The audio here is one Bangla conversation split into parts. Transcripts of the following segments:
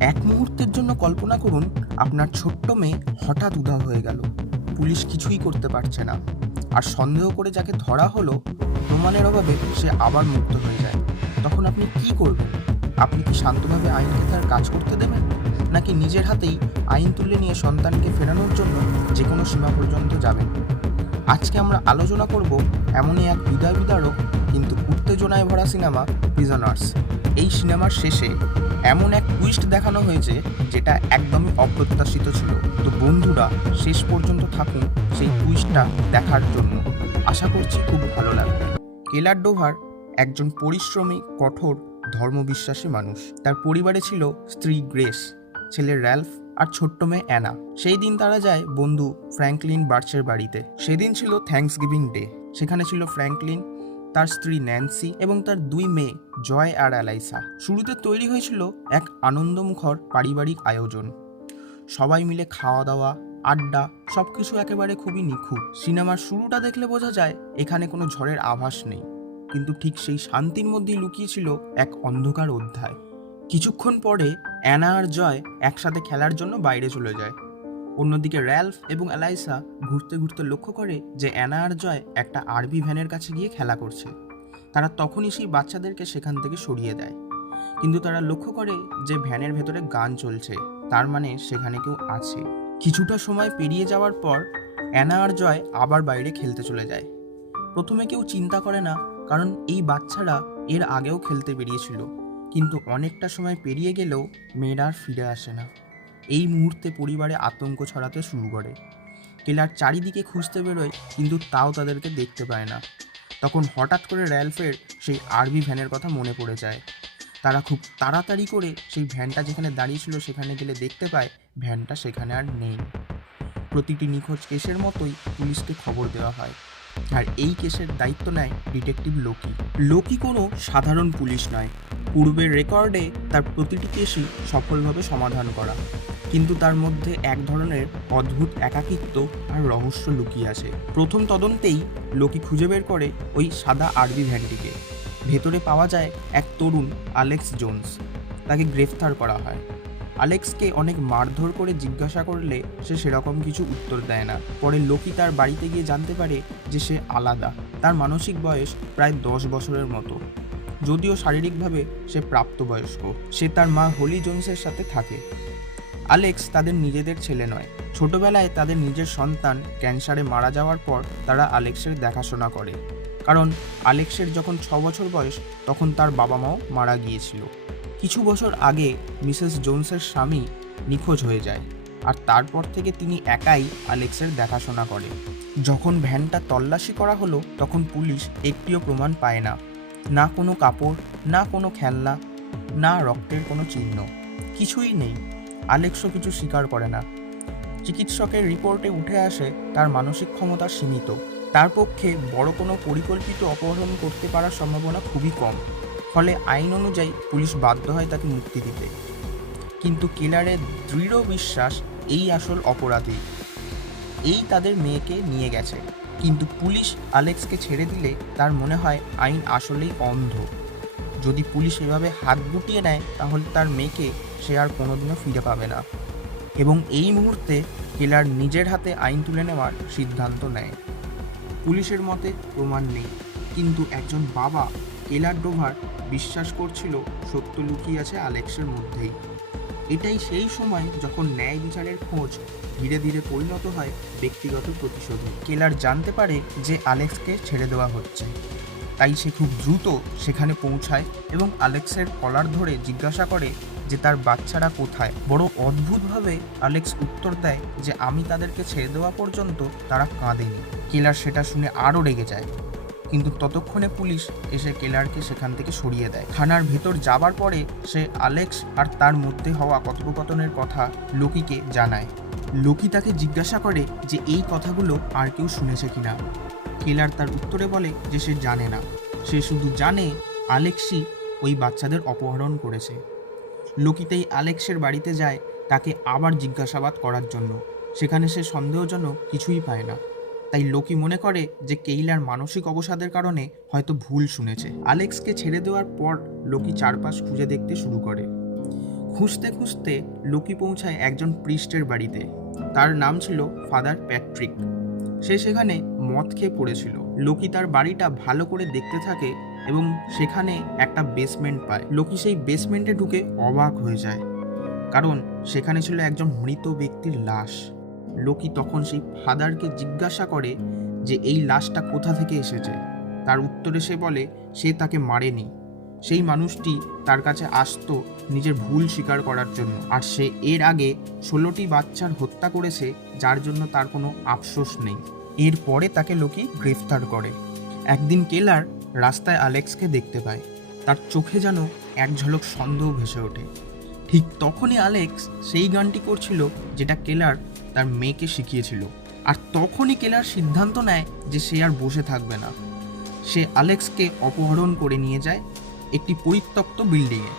এক মুহূর্তের জন্য কল্পনা করুন, আপনার ছোট্ট মেয়ে হঠাৎ উধাও হয়ে গেল। পুলিশ কিছুই করতে পারছে না। আর সন্দেহ করে যাকে ধরা হলো, প্রমাণের অভাবে সে আবার মুক্ত হয়ে যায়। তখন আপনি কি করবেন? আপনি কি শান্তভাবে আইনকে তার কাজ করতে দেবেন? নাকি নিজের হাতেই আইন তুলে নিয়ে সন্তানকে ফেরানোর জন্য যে কোনো সীমা পর্যন্ত যাবেন? আজকে আমরা আলোচনা করব এমনই এক বিদায় বিদারক, কিন্তু উত্তেজনায় ভরা সিনেমা, প্রিজনার্স। এই সিনেমার শেষে এমন এক টুইস্ট দেখানো হয়েছে যেটা একদমই অপ্রত্যাশিত ছিল। তো বন্ধুরা, শেষ পর্যন্ত থাকুন সেই টুইস্টটা দেখার জন্য। আশা করছি খুব ভালো লাগবে। কেলার ডোভার একজন পরিশ্রমী, কঠোর, ধর্মবিশ্বাসী মানুষ। তার পরিবারে ছিল স্ত্রী গ্রেস, ছেলে র্যালফ আর ছোট্ট মেয়ে অ্যানা। সেই দিন তারা যায় বন্ধু ফ্র্যাঙ্কলিন বার্চের বাড়িতে। সেদিন ছিল থ্যাঙ্কস গিভিং ডে সেখানে ছিল ফ্র্যাঙ্কলিন তার স্ত্রী ন্যান্সি এবং তার দুই মেয়ে জয় আর অ্যালাইসা। শুরুতে তৈরি হয়েছিল এক আনন্দমুখর পারিবারিক আয়োজন। সবাই মিলে খাওয়া দাওয়া আড্ডা, সবকিছু একেবারে খুবই নিখুঁত। সিনেমার শুরুটা দেখলে বোঝা যায়, এখানে কোনো ঝড়ের আভাস নেই। কিন্তু ঠিক সেই শান্তির মধ্যেই লুকিয়ে ছিল এক অন্ধকার অধ্যায়। কিছুক্ষণ পরে অ্যানা আর জয় একসাথে খেলার জন্য বাইরে চলে যায়। অন্যদিকে র্যালফ এবং অ্যালাইসা ঘুরতে ঘুরতে লক্ষ্য করে যে অ্যানা আর জয় একটা আরবি ভ্যানের কাছে গিয়ে খেলা করছে। তারা তখনই সেই বাচ্চাদেরকে সেখান থেকে সরিয়ে দেয়। কিন্তু তারা লক্ষ্য করে যে ভ্যানের ভেতরে গান চলছে, তার মানে সেখানে কেউ আছে। কিছুটা সময় পেরিয়ে যাওয়ার পর, অ্যানা আর জয় আবার বাইরে খেলতে চলে যায়। প্রথমে কেউ চিন্তা করে না, কারণ এই বাচ্চারা এর আগেও খেলতে বেরিয়েছিল। কিন্তু অনেকটা সময় পেরিয়ে গেলেও মেয়েরা আর ফিরে আসে না। এই মুহূর্তে পরিবারে আতঙ্ক ছড়াতে শুরু করে। কেলার চারিদিকে খুঁজতে বেরোয়, কিন্তু তাও তাদেরকে দেখতে পায় না। তখন হঠাৎ করে র্যালফের সেই আরবি ভ্যানের কথা মনে পড়ে যায়। তারা খুব তাড়াতাড়ি করে সেই ভ্যানটা যেখানে দাঁড়িয়ে ছিল সেখানে গেলে দেখতে পায় ভ্যানটা সেখানে আর নেই। প্রতিটি নিখোঁজ কেসের মতোই পুলিশকে খবর দেওয়া হয়। আর এই কেসের দায়িত্ব নেয় ডিটেকটিভ লোকি লোকি কোনো সাধারণ পুলিশ নয়। পূর্বের রেকর্ডে তার প্রতিটি কেসই সফলভাবে সমাধান করা। কিন্তু তার মধ্যে এক ধরনের অদ্ভুত একাকিত্ব আর রহস্য লুকিয়ে আছে প্রথম তদন্তেই লোকি খুঁজে বের করে ওই সাদা আরবি ভ্যানটিকে। ভেতরে পাওয়া যায় এক তরুণ, আলেক্স জোন্স। তাকে গ্রেফতার করা হয়। আলেক্সকে অনেক মারধর করে জিজ্ঞাসা করলে সে সেরকম কিছু উত্তর দেয় না। পরে লোকি তার বাড়িতে গিয়ে জানতে পারে যে সে আলাদা। তার মানসিক বয়স প্রায় দশ বছরের মতো। যদিও শারীরিকভাবে সে প্রাপ্তবয়স্ক। সে তার মা হোলি জোনসের সাথে থাকে। আলেক্স তাদের নিজেদের ছেলে নয়। ছোটবেলায় তাদের নিজের সন্তান ক্যান্সারে মারা যাওয়ার পর তারা আলেক্সের দেখাশোনা করে। কারণ আলেক্সের যখন ছ বছর বয়স, তখন তার বাবা মাও মারা গিয়েছিল। কিছু বছর আগে মিসেস জোনসের স্বামী নিখোঁজ হয়ে যায় আর তারপর থেকে তিনি একাই আলেক্সের দেখাশোনা করে। যখন ভ্যানটা তল্লাশি করা হলো, তখন পুলিশ একটিও প্রমাণ পায় না। না কোনো কাপড়, না কোনো খেলনা, না রক্তের কোনো চিহ্ন। কিছুই নেই। আলেক্সও কিছু স্বীকার করে না। চিকিৎসকের রিপোর্টে উঠে আসে, তার মানসিক ক্ষমতা সীমিত। তার পক্ষে বড় কোনো পরিকল্পিত অপহরণ করতে পারার সম্ভাবনা খুবই কম। ফলে আইন অনুযায়ী পুলিশ বাধ্য হয় তাকে মুক্তি দিতে। কিন্তু কিলারের দৃঢ় বিশ্বাস এই আসল অপরাধী। এই তাদের মেয়েকে নিয়ে গেছে। কিন্তু পুলিশ আলেক্সকে ছেড়ে দিলে তার মনে হয় আইন আসলেই অন্ধ। যদি পুলিশ এভাবে হাত গুটিয়ে নেয়, তাহলে তার মেয়েকে সে আর কোনোদিনও ফিরে পাবে না। এবং এই মুহূর্তে কেলার নিজের হাতে আইন তুলে নেওয়ার সিদ্ধান্ত নেয়। পুলিশের মতে প্রমাণ নেই, কিন্তু একজন বাবা কেলার ডোভার বিশ্বাস করছিল সত্য লুকিয়ে আছে আলেক্সের মধ্যেই। এটাই সেই সময় যখন ন্যায় বিচারের খোঁজ ধীরে ধীরে পরিণত হয় ব্যক্তিগত প্রতিশোধে। কেলার জানতে পারে যে আলেক্সকে ছেড়ে দেওয়া হচ্ছে। তাই সে খুব দ্রুত সেখানে পৌঁছায় এবং আলেক্সের কলার ধরে জিজ্ঞাসা করে যে তার বাচ্চারা কোথায়। বড় অদ্ভুতভাবে আলেক্স উত্তর দেয় যে আমি তাদেরকে ছেড়ে দেওয়া পর্যন্ত তারা কাঁদেনি। কেলার সেটা শুনে আরও রেগে যায়। কিন্তু ততক্ষণে পুলিশ এসে কেলারকে সেখান থেকে সরিয়ে দেয়। থানার ভেতর যাবার পরে সে আলেক্স আর তার মধ্যে হওয়া কথোপকথনের কথা লোকিকে জানায়। লোকি তাকে জিজ্ঞাসা করে যে এই কথাগুলো আর কেউ শুনেছে কিনা। কেলার তার উত্তরে বলে যে সে জানে না। সে শুধু জানে আলেক্সই ওই বাচ্চাদের অপহরণ করেছে। লোকিতেই আলেক্সের বাড়িতে যায় তাকে আবার জিজ্ঞাসাবাদ করার জন্য। সেখানে সে সন্দেহজনক কিছুই পায় না। তাই লোকি মনে করে যে কেইলার মানসিক অবসাদের কারণে হয়তো ভুল শুনেছে। আলেক্সকে ছেড়ে দেওয়ার পর লোকি চারপাশ খুঁজে দেখতে শুরু করে। খুঁজতে খুঁজতে লোকি পৌঁছায় একজন প্রিস্টের বাড়িতে। তার নাম ছিল ফাদার প্যাট্রিক। সে সেখানে মদ খেয়ে পড়েছিল। লোকি তার বাড়িটা ভালো করে দেখতে থাকে এবং সেখানে একটা বেসমেন্ট পায়। লোকি সেই বেসমেন্টে ঢুকে অবাক হয়ে যায়। কারণ সেখানে ছিল একজন মৃত ব্যক্তির লাশ। লোকি তখন সেই ফাদারকে জিজ্ঞাসা করে যে, এই লাশটা কোথা থেকে এসেছে? তার উত্তরে সে বলে, সে তাকে মারেনি। সেই মানুষটি তার কাছে আসতো নিজের ভুল স্বীকার করার জন্য। আর সে এর আগে ষোলোটি বাচ্চার হত্যা করেছে, যার জন্য তার কোনো আফসোস নেই। এরপরে তাকে লোকি গ্রেফতার করে। একদিন কেলার রাস্তায় আলেক্সকে দেখতে পায়। তার চোখে যেন এক ঝলক সন্দেহ ভেসে ওঠে। ঠিক তখনই আলেক্স সেই গানটি করছিল যেটা কেলার তার মেয়েকে শিখিয়েছিল। আর তখনই কেলার সিদ্ধান্ত নেয় যে সে আর বসে থাকবে না। সে আলেক্সকে অপহরণ করে নিয়ে যায় একটি পরিত্যক্ত বিল্ডিংয়ে,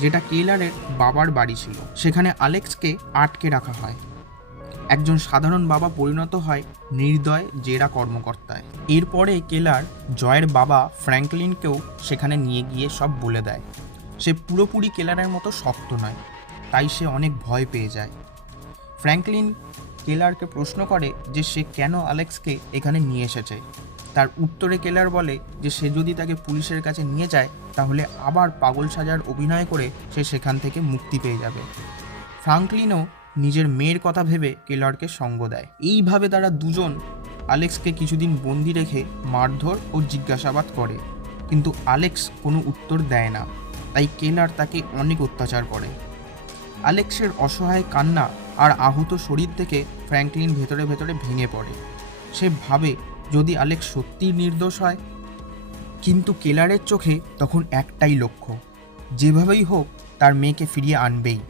যেটা কেলারের বাবার বাড়ি ছিল। সেখানে আলেক্সকে আটকে রাখা হয়। একজন সাধারণ বাবা পরিণত হয় নির্দয় জেরা কর্মকর্তায়। এরপরে কেলার জয়ের বাবা ফ্র্যাঙ্কলিনকেও সেখানে নিয়ে গিয়ে সব বলে দেয়। সে পুরোপুরি কেলারের মতো শক্ত নয়, তাই সে অনেক ভয় পেয়ে যায়। ফ্র্যাঙ্কলিন কেলারকে প্রশ্ন করে যে সে কেন আলেক্সকে এখানে নিয়ে এসেছে। তার উত্তরে কেলার বলে যে সে যদি তাকে পুলিশের কাছে নিয়ে যায়, তাহলে আবার পাগল সাজার অভিনয় করে সে সেখান থেকে মুক্তি পেয়ে যাবে। ফ্রাঙ্কলিনও নিজের মেয়ের কথা ভেবে কেলারকে সঙ্গ দেয়। এইভাবে তারা দুজন আলেক্সকে কিছুদিন বন্দি রেখে মারধর ও জিজ্ঞাসাবাদ করে। কিন্তু আলেক্স কোনো উত্তর দেয় না, তাই কেলার তাকে অনেক অত্যাচার করে। আলেক্সের অসহায় কান্না আর আহত শরীর থেকে ফ্র্যাঙ্কলিন ভেতরে ভেতরে ভেঙে পড়ে। সে ভাবে যদি আলেক্স সত্যিই নির্দোষ হয়, কিন্তু কেলারের চোখে তখন একটাই লক্ষ্য, যেভাবেই হোক তার মেয়েকে ফিরিয়ে আনবেই।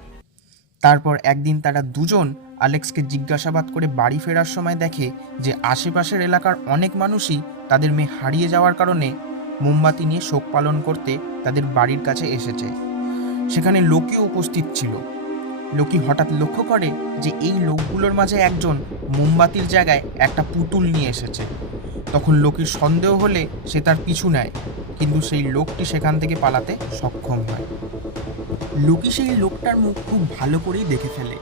তারপর একদিন তারা দুজন আলেক্সকে জিজ্ঞাসাবাদ করে বাড়ি ফেরার সময় দেখে যে আশেপাশের এলাকার অনেক মানুষই তাদের মেয়ে হারিয়ে যাওয়ার কারণে মোমবাতি নিয়ে শোক পালন করতে তাদের বাড়ির কাছে এসেছে। সেখানে লোকেও উপস্থিত ছিল। লোকি হঠাৎ লক্ষ্য করে যে এই লোকগুলোর মাঝে একজন মোমবাতির জায়গায় একটা পুতুল নিয়ে এসেছে। তখন লোকির সন্দেহ হলে সে তার পিছু নেয়, কিন্তু সেই লোকটি সেখান থেকে পালাতে সক্ষম হয়। লোকি সেই লোকটার মুখ খুব ভালো করেই দেখে ফেলে।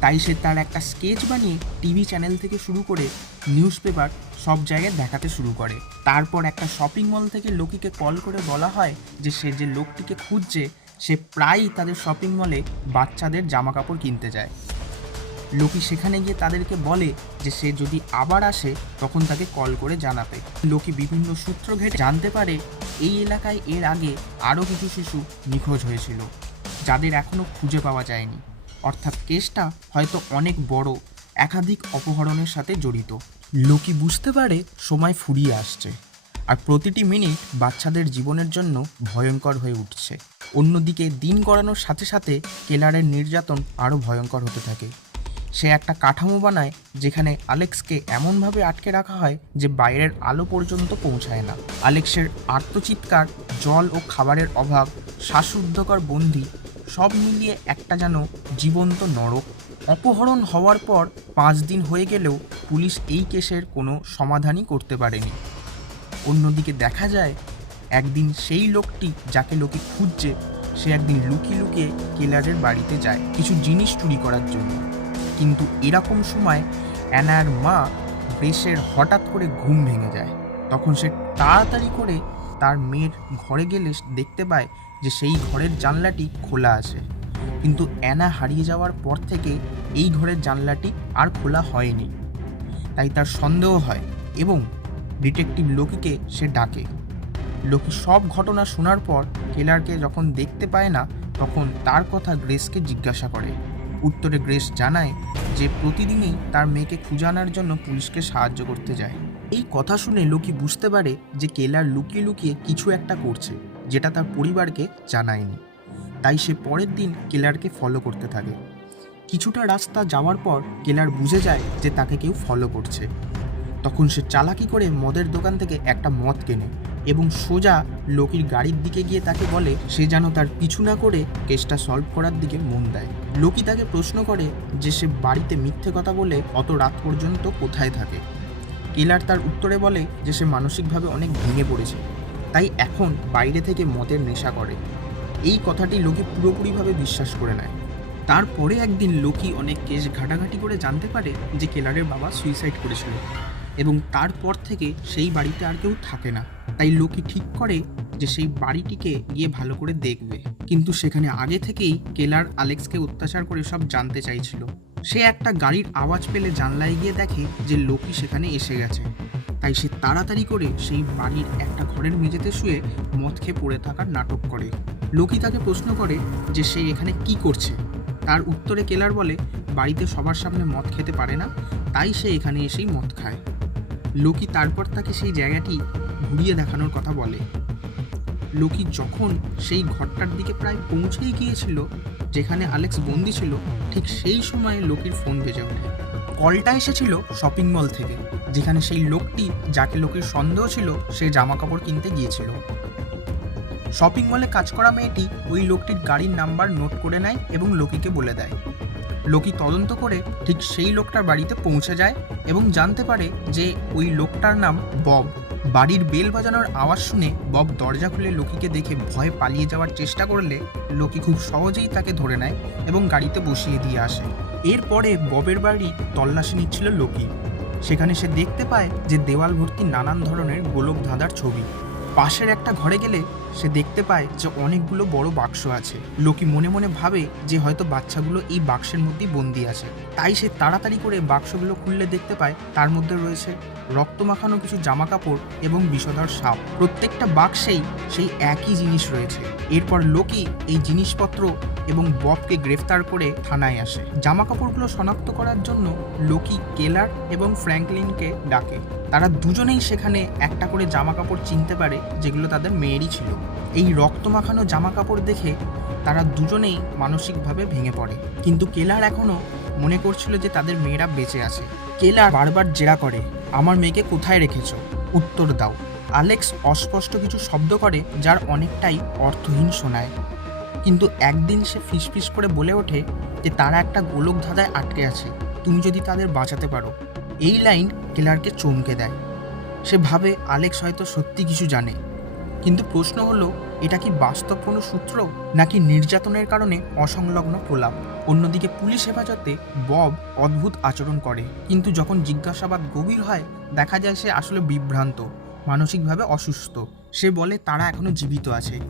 তাই সে তার একটা স্কেচ বানিয়ে টিভি চ্যানেল থেকে শুরু করে নিউজ পেপার সব জায়গায় দেখাতে শুরু করে। তারপর একটা শপিং মল থেকে লোকিকে কল করে বলা হয় যে সে যে লোকটিকে খুঁজছে, সে প্রায়ই তাদের শপিং মলে বাচ্চাদের জামা কাপড় কিনতে যায়। লোকি সেখানে গিয়ে তাদেরকে বলে যে সে যদি আবার আসে, তখন তাকে কল করে জানাতে লোকি বিভিন্ন সূত্র ঘেটে জানতে পারে, এই এলাকায় এর আগে আরও কিছু শিশু নিখোঁজ হয়েছিল। যাদের এখনও খুঁজে পাওয়া যায়নি। অর্থাৎ কেসটা হয়তো অনেক বড়, একাধিক অপহরণের সাথে জড়িত। লোকি বুঝতে পারে সময় ফুরিয়ে আসছে আর প্রতিটি মিনিট বাচ্চাদের জীবনের জন্য ভয়ঙ্কর হয়ে উঠছে। অন্যদিকে দিন গড়ানোর সাথে সাথে কেলারের নির্যাতন আরও ভয়ঙ্কর হতে থাকে। সে একটা কাঠামো বানায় যেখানে আলেক্সকে এমনভাবে আটকে রাখা হয় যে বাইরের আলো পর্যন্ত পৌঁছায় না। আলেক্সের আর্তচিৎকার, জল ও খাবারের অভাব, শ্বাসরুদ্ধকর বন্দি সব মিলিয়ে একটা যেন জীবন্ত নরক। অপহরণ হওয়ার পর পাঁচ দিন হয়ে গেলেও পুলিশ এই কেসের কোনো সমাধানই করতে পারেনি। অন্যদিকে দেখা যায়, একদিন সেই লোকটি যাকে লোকে খুঁজছে, সে একদিন লুকিয়ে লুকিয়ে কেলারের বাড়িতে যায় কিছু জিনিস চুরি করার জন্য। কিন্তু এরকম সময় অ্যানার মা বেশের হঠাৎ করে ঘুম ভেঙে যায়। তখন সে তাড়াতাড়ি করে তার মেয়ের ঘরে গেলে দেখতে পায় যে সেই ঘরের জানলাটি খোলা আছে। কিন্তু অ্যানা হারিয়ে যাওয়ার পর থেকে এই ঘরের জানলাটি আর খোলা হয়নি। তাই তার সন্দেহ হয় এবং ডিটেকটিভ লোকিকে সে ডাকে। লোকি সব ঘটনা শোনার পর কেলারকে যখন দেখতে পায় না, তখন তার কথা গ্রেসকে জিজ্ঞাসা করে। উত্তরে গ্রেস জানায় যে প্রতিদিনই তার মেয়েকে খুঁজে আনার জন্য পুলিশকে সাহায্য করতে যায়। এই কথা শুনে লোকি বুঝতে পারে যে কেলার লুকিয়ে লুকিয়ে কিছু একটা করছে। যেটা তার পরিবারকে জানায়নি। তাই সে পরের দিন কেলারকে ফলো করতে থাকে। কিছুটা রাস্তা যাওয়ার পর কেলার বুঝে যায় যে তাকে কেউ ফলো করছে। তখন সে চালাকি করে মদের দোকান থেকে একটা মদ কেনে এবং সোজা লোকির গাড়ির দিকে গিয়ে তাকে বলে, সে যেন তার পিছু না করে কেসটা সলভ করার দিকে মন দেয়। লোকি তাকে প্রশ্ন করে যে সে বাড়িতে মিথ্যে কথা বলে অত রাত পর্যন্ত কোথায় থাকে? কিলার তার উত্তরে বলে যে সে মানসিকভাবে অনেক ভেঙে পড়েছে। তাই এখন বাইরে থেকে মদের নেশা করে। এই কথাটি লোকে পুরোপুরিভাবে বিশ্বাস করে নেয়। তারপরে একদিন লোকি অনেক কেস ঘাটাঘাটি করে জানতে পারে যে কেলারের বাবা সুইসাইড করেছিল এবং তারপর থেকে সেই বাড়িতে আর কেউ থাকে না। তাই লোকি ঠিক করে যে সেই বাড়িটিকে গিয়ে ভালো করে দেখবে। কিন্তু সেখানে আগে থেকেই কেলার আলেক্সকে অত্যাচার করে সব জানতে চাইছিল। সে একটা গাড়ির আওয়াজ পেলে জানলায় গিয়ে দেখে যে লোকি সেখানে এসে গেছে। তাই সে তাড়াতাড়ি করে সেই বাড়ির একটা ঘরের মেঝেতে শুয়ে মদ খেয়ে পড়ে থাকার নাটক করে। লোকি তাকে প্রশ্ন করে যে সে এখানে কি করছে? তার উত্তরে কেলার বলে, বাড়িতে সবার সামনে মদ খেতে পারে না, তাই সে এখানে এসেই মদ খায়। লোকি তারপর তাকে সেই জায়গাটি ঘুরিয়ে দেখানোর কথা বলে। লোকি যখন সেই ঘরটার দিকে প্রায় পৌঁছেই গিয়েছিল, যেখানে আলেক্স বন্দি ছিল, ঠিক সেই সময়ে লোকির ফোন বেজে ওঠে। কলটা এসেছিল শপিং মল থেকে, যেখানে সেই লোকটি যাকে লোকের সন্দেহ ছিল সে জামা কাপড় কিনতে গিয়েছিল। শপিং মলে কাজ করা মেয়েটি ওই লোকটির গাড়ির নাম্বার নোট করে নেয় এবং লোকিকে বলে দেয়। লোকি তদন্ত করে ঠিক সেই লোকটার বাড়িতে পৌঁছে যায় এবং জানতে পারে যে ওই লোকটার নাম বব। বাড়ির বেল বাজানোর আওয়াজ শুনে বব দরজা খুলে লোকিকে দেখে ভয়ে পালিয়ে যাওয়ার চেষ্টা করলে লোকি খুব সহজেই তাকে ধরে নেয় এবং গাড়িতে বসিয়ে দিয়ে আসে। এরপরে ববের বাড়ি তল্লাশি নিচ্ছিল লোকি সেখানে সে দেখতে পায় যে দেওয়াল ভর্তি নানান ধরনের গোলক ধাঁধার ছবি। পাশের একটা ঘরে গেলে সে দেখতে পায় যে অনেকগুলো বড় বাক্স আছে। লোকি মনে মনে ভাবে যে হয়তো বাচ্চাগুলো এই বাক্সের মধ্যেই বন্দি আছে। তাই সে তাড়াতাড়ি করে বাক্সগুলো খুললে দেখতে পায় তার মধ্যে রয়েছে রক্ত মাখানো কিছু জামা কাপড় এবং বিষধর সাপ। প্রত্যেকটা বাক্সেই সেই একই জিনিস রয়েছে। এরপর লোকি এই জিনিসপত্র এবং ববকে গ্রেফতার করে থানায় আসে। জামা কাপড়গুলো শনাক্ত করার জন্য লোকি কেলার এবং ফ্র্যাঙ্কলিনকে ডাকে। তারা দুজনেই সেখানে একটা করে জামা কাপড় চিনতে পারে যেগুলো তাদের মেয়েরই ছিল। এই রক্ত মাখানো জামা কাপড় দেখে তারা দুজনেই মানসিকভাবে ভেঙে পড়ে। কিন্তু কেলার এখনও মনে করছিল যে তাদের মেয়েরা বেঁচে আছে। কেলা বারবার জেরা করে, আমার মেয়েকে কোথায় রেখেছো? উত্তর দাও। আলেক্স অস্পষ্ট কিছু শব্দ করে, যার অনেকটাই অর্থহীন শোনায়। কিন্তু একদিন সে ফিসফিস করে বলে ওঠে যে তারা একটা গোলক ধাঁধায় আটকে আছে, তুমি যদি তাদের বাঁচাতে পারো। এই লাইন কেলারকে চমকে দেয়। সে ভাবে আলেক্স হয়তো সত্যি কিছু জানে। কিন্তু প্রশ্ন হলো, এটা কি বাস্তব কোনো সূত্র, নাকি নির্যাতনের কারণে অসংলগ্ন প্রলাপ? অন্যদিকে পুলিশ হেফাজতে বব অদ্ভুত আচরণ করে। কিন্তু যখন জিজ্ঞাসাবাদ গভীর হয়, দেখা যায় সে আসলে বিভ্রান্ত, মানসিকভাবে অসুস্থ। সে বলে, তারা এখনও জীবিত আছে।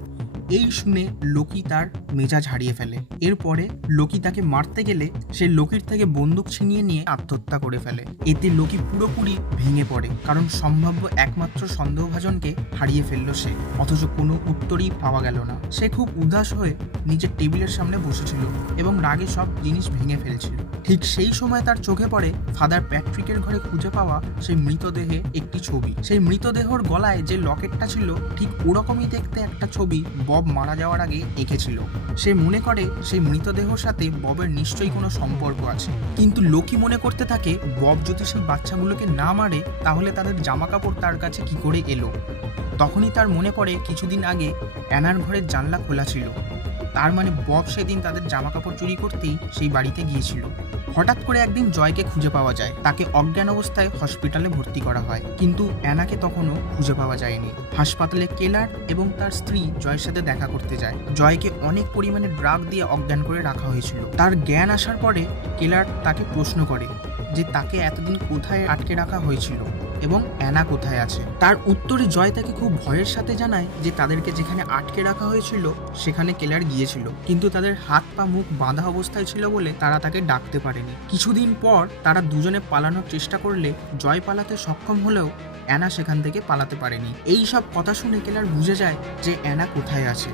এই শুনে লোকি তার মেজাজ হারিয়ে ফেলে। এরপরে লোকি তাকে মারতে গেলে সে লোকির থেকে বন্দুক ছিনিয়ে নিয়ে আত্মহত্যা করে ফেলে। এতে লোকি পুরোপুরি ভেঙে পড়ে, কারণ সম্ভাব্য একমাত্র সন্দেহভাজনকে হারিয়ে ফেলল সে। অথচ কোনো উত্তরই পাওয়া গেল না। সে খুব উদাস হয়ে নিজের টেবিলের সামনে বসেছিল এবং রাগে সব জিনিস ভেঙে ফেলছিল। ঠিক সেই সময় তার চোখে পড়ে ফাদার প্যাট্রিকের ঘরে খুঁজে পাওয়া সেই মৃতদেহে একটি ছবি। সেই মৃতদেহর গলায় যে লকেটটা ছিল, ঠিক ওরকমই দেখতে একটা ছবি বব মারা যাওয়ার আগে এঁকেছিল। সে মনে করে সেই মৃতদেহর সাথে ববের নিশ্চয়ই কোনো সম্পর্ক আছে। কিন্তু লোকি মনে করতে থাকে, বব যদি সেই বাচ্চাগুলোকে না মারে, তাহলে তাদের জামা কাপড় তার কাছে কি করে এলো? তখনই তার মনে পড়ে, কিছুদিন আগে অ্যানার ঘরের জানলা খোলা ছিল। তার মানে বব সেদিন তাদের জামা কাপড় চুরি করতেই সেই বাড়িতে গিয়েছিল। হঠাৎ করে একদিন জয়কে খুঁজে পাওয়া যায়। তাকে অজ্ঞান অবস্থায় হসপিটালে ভর্তি করা হয়। কিন্তু অ্যানাকে তখনও খুঁজে পাওয়া যায়নি। হাসপাতালে কেলার এবং তার স্ত্রী জয়ের সাথে দেখা করতে যায়। জয়কে অনেক পরিমাণে ড্রাগ দিয়ে অজ্ঞান করে রাখা হয়েছিল। তার জ্ঞান আসার পরে কেলার তাকে প্রশ্ন করে যে তাকে এতদিন কোথায় আটকে রাখা হয়েছিল? এবং অ্যানা কোথায় আছে? তার উত্তরে জয় তাকে খুব ভয়ের সাথে জানায় যে তাদেরকে যেখানে আটকে রাখা হয়েছিল, সেখানে কেলার গিয়েছিল। কিন্তু তাদের হাত পা মুখ বাঁধা অবস্থায় ছিল বলে তারা তাকে ডাকতে পারেনি। কিছুদিন পর তারা দুজনে পালানোর চেষ্টা করলে জয় পালাতে সক্ষম হলেও অ্যানা সেখান থেকে পালাতে পারেনি। এই সব কথা শুনে কেলার বুঝে যায় যে অ্যানা কোথায় আছে।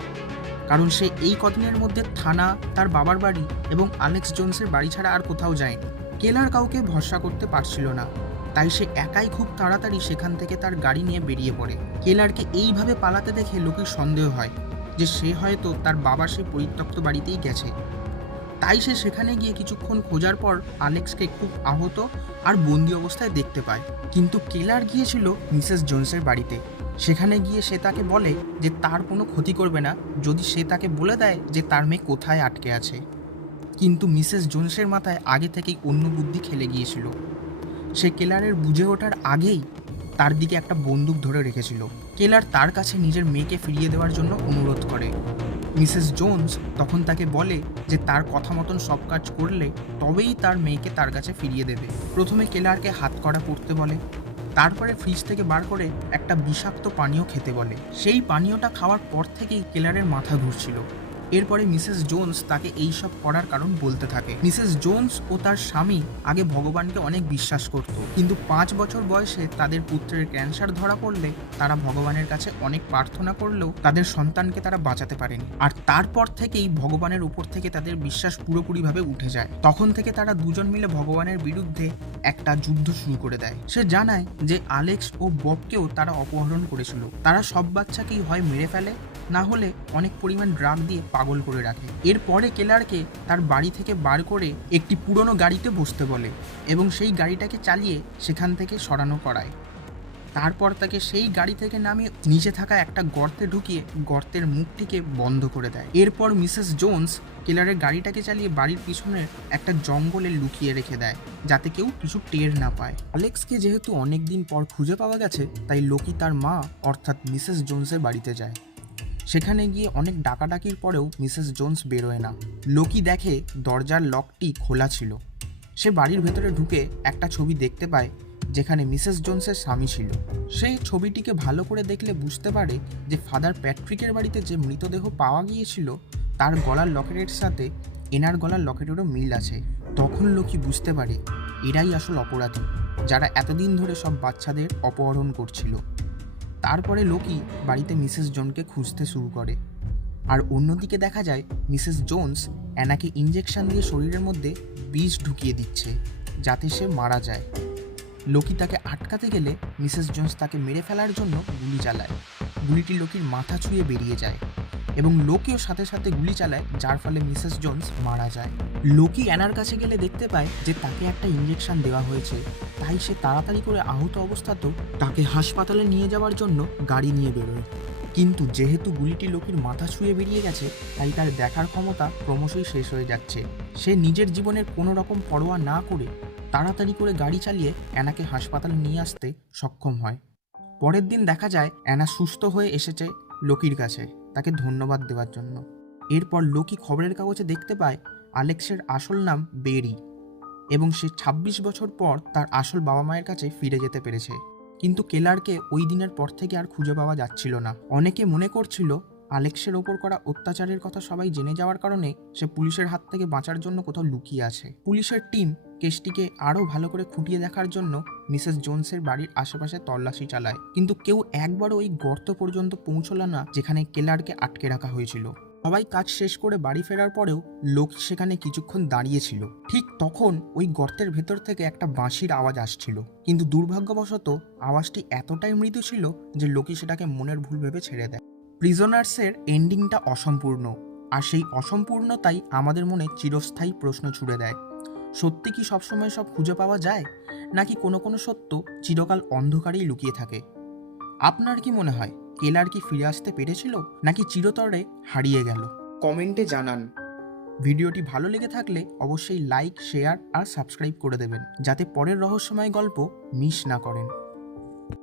কারণ সে এই কদিনের মধ্যে থানা, তার বাবার বাড়ি এবং আলেক্স জোনসের বাড়ি ছাড়া আর কোথাও যায়নি। কেলার কাউকে ভরসা করতে পারছিল না। তাই সে একাই খুব তাড়াতাড়ি সেখান থেকে তার গাড়ি নিয়ে বেরিয়ে পড়ে। কেলারকে এইভাবে পালাতে দেখে লোকের সন্দেহ হয় যে সে হয়তো তার বাবার সেই পরিত্যক্ত বাড়িতেই গেছে। তাই সে সেখানে গিয়ে কিছুক্ষণ খোঁজার পর আলেক্সকে খুব আহত আর বন্দি অবস্থায় দেখতে পায়। কিন্তু কেলার গিয়েছিল মিসেস জোনসের বাড়িতে। সেখানে গিয়ে সে তাকে বলে যে তার কোনো ক্ষতি করবে না, যদি সে তাকে বলে দেয় যে তার মেয়ে কোথায় আটকে আছে। কিন্তু মিসেস জোনসের মাথায় আগে থেকেই অন্য বুদ্ধি খেলে গিয়েছিল। সে কেলারের বুঝে ওঠার আগেই তার দিকে একটা বন্দুক ধরে রেখেছিল। কেলার তার কাছে নিজের মেয়েকে ফিরিয়ে দেওয়ার জন্য অনুরোধ করে। মিসেস জোন্স তখন তাকে বলে যে তার কথা মতন সব কাজ করলে তবেই তার মেয়েকে তার কাছে ফিরিয়ে দেবে। প্রথমে কেলারকে হাত করা পড়তে বলে, তারপরে ফ্রিজ থেকে বার করে একটা বিষাক্ত পানীয় খেতে বলে। সেই পানীয়টা খাওয়ার পর থেকেই কেলারের মাথা ঘুরছিল। এরপরে মিসেস জোন্স তাকে এই সব করার কারণ বলতে থাকে। মিসেস জোন্স ও তার স্বামী আগে ভগবানকে অনেক বিশ্বাস করত। কিন্তু পাঁচ বছর বয়সে তাদের পুত্রের ক্যান্সার ধরা পড়লে তারা ভগবানের কাছে অনেক প্রার্থনা করলেও তাদের সন্তানকে তারা বাঁচাতে পারেনি। আর তারপর থেকেই ভগবানের উপর থেকে তাদের বিশ্বাস পুরোপুরিভাবে উঠে যায়। তখন থেকে তারা দুজন মিলে ভগবানের বিরুদ্ধে একটা যুদ্ধ শুরু করে দেয়। সে জানায় যে আলেক্স ও ববকেও তারা অপহরণ করেছিল। তারা সব বাচ্চাকেই হয় মেরে ফেলে না হলে অনেক পরিমাণ ড্রাগ দিয়ে পাগল করে রাখে। এরপরে কেলারকে তার বাড়ি থেকে বার করে একটি পুরনো গাড়িতে বসতে বলে এবং সেই গাড়িটাকে চালিয়ে সেখান থেকে সরানো করায়। তারপর তাকে সেই গাড়ি থেকে নামিয়ে নিচে থাকা একটা গর্তে ঢুকিয়ে গর্তের মুখটিকে বন্ধ করে দেয়। এরপর মিসেস জোনস কেলারের গাড়িটাকে চালিয়ে বাড়ির পিছনে একটা জঙ্গলে লুকিয়ে রেখে দেয়, যাতে কেউ কিছু টের না পায়। অ্যালেক্সকে যেহেতু অনেক দিন পর খুঁজে পাওয়া গেছে, তাই লোকি তার মা, অর্থাৎ মিসেস জোনসের বাড়িতে যায়। সেখানে গিয়ে অনেক ডাকাডাকির পরেও মিসেস জোন্স বেরোয় না। লোকি দেখে দরজার লকটি খোলা ছিল। সে বাড়ির ভেতরে ঢুকে একটা ছবি দেখতে পায়, যেখানে মিসেস জোন্সের স্বামী ছিল। সেই ছবিটিকে ভালো করে দেখলে বুঝতে পারে যে ফাদার প্যাট্রিকের বাড়িতে যে মৃতদেহ পাওয়া গিয়েছিল, তার গলার লকেটের সাথে এনার গলার লকেটেরও মিল আছে। তখন লোকি বুঝতে পারে, এরাই আসল অপরাধী, যারা এতদিন ধরে সব বাচ্চাদের অপহরণ করছিল। তারপরে লোকি বাড়িতে মিসেস জনকে খুঁজতে শুরু করে। আর অন্যদিকে দেখা যায়, মিসেস জোনস অ্যানাকে ইঞ্জেকশন দিয়ে শরীরের মধ্যে বিষ ঢুকিয়ে দিচ্ছে, যাতে সে মারা যায়। লোকি তাকে আটকাতে গেলে মিসেস জোন্স তাকে মেরে ফেলার জন্য গুলি চালায়। গুলিটি লোকির মাথা ছুঁয়ে বেরিয়ে যায় এবং লোকেও সাথে সাথে গুলি চালায়, যার ফলে মিসেস জোন্স মারা যায়। লোকি অ্যানার কাছে গেলে দেখতে পায় যে তাকে একটা ইঞ্জেকশন দেওয়া হয়েছে। তাই সে তাড়াতাড়ি করে আহত অবস্থাতেও তাকে হাসপাতালে নিয়ে যাওয়ার জন্য গাড়ি নিয়ে বেরোয়। কিন্তু যেহেতু গুলিটি লোকির মাথা ছুঁয়ে বেরিয়ে গেছে, তাই তার দেখার ক্ষমতা ক্রমশই শেষ হয়ে যাচ্ছে। সে নিজের জীবনের কোনো রকম পরোয়া না করে তাড়াতাড়ি করে গাড়ি চালিয়ে অ্যানাকে হাসপাতালে নিয়ে আসতে সক্ষম হয়। পরের দিন দেখা যায় অ্যানা সুস্থ হয়ে এসেছে লোকির কাছে, তাকে ধন্যবাদ দেওয়ার জন্য। এরপর লোকি খবরের কাগজে দেখতে পায় আলেক্সের আসল নাম বেরি এবং সে ২৬ বছর পর তার আসল বাবা মায়ের কাছে ফিরে যেতে পেরেছে। কিন্তু কেলারকে ওই দিনের পর থেকে আর খুঁজে পাওয়া যাচ্ছিল না। অনেকে মনে করছিল, আলেক্সের ওপর করা অত্যাচারের কথা সবাই জেনে যাওয়ার কারণে সে পুলিশের হাত থেকে বাঁচার জন্য কোথাও লুকিয়ে আছে। পুলিশের টিম কেসটিকে আরও ভালো করে খুঁটিয়ে দেখার জন্য মিসেস জোনসের বাড়ির আশেপাশে তল্লাশি চালায়। কিন্তু কেউ একবারও ওই গর্ত পর্যন্ত পৌঁছলো না, যেখানে কেলারকে আটকে রাখা হয়েছিল। সবাই কাজ শেষ করে বাড়ি ফেরার পরেও লোক সেখানে কিছুক্ষণ দাঁড়িয়েছিল। ঠিক তখন ওই গর্তের ভেতর থেকে একটা বাঁশির আওয়াজ আসছিল। কিন্তু দুর্ভাগ্যবশত আওয়াজটি এতটাই মৃদু ছিল যে লোকি সেটাকে মনের ভুল ভেবে ছেড়ে দেয়। প্রিজনার্সের এন্ডিংটা অসম্পূর্ণ। আর সেই অসম্পূর্ণতাই আমাদের মনে চিরস্থায়ী প্রশ্ন ছুড়ে দেয়। সত্যি কি সবসময় সব খুঁজে পাওয়া যায়? নাকি কোনো কোনো সত্য চিরকাল অন্ধকারেই লুকিয়ে থাকে? আপনার কি মনে হয়? কেলার কি ফিরে আসতে পেরেছিল নাকি চিরতরে হারিয়ে গেল? কমেন্টে জানান। ভিডিওটি ভালো লেগে থাকলে অবশ্যই লাইক শেয়ার আর সাবস্ক্রাইব করে দেবেন যাতে পরের রহস্যময় গল্প মিস না করেন।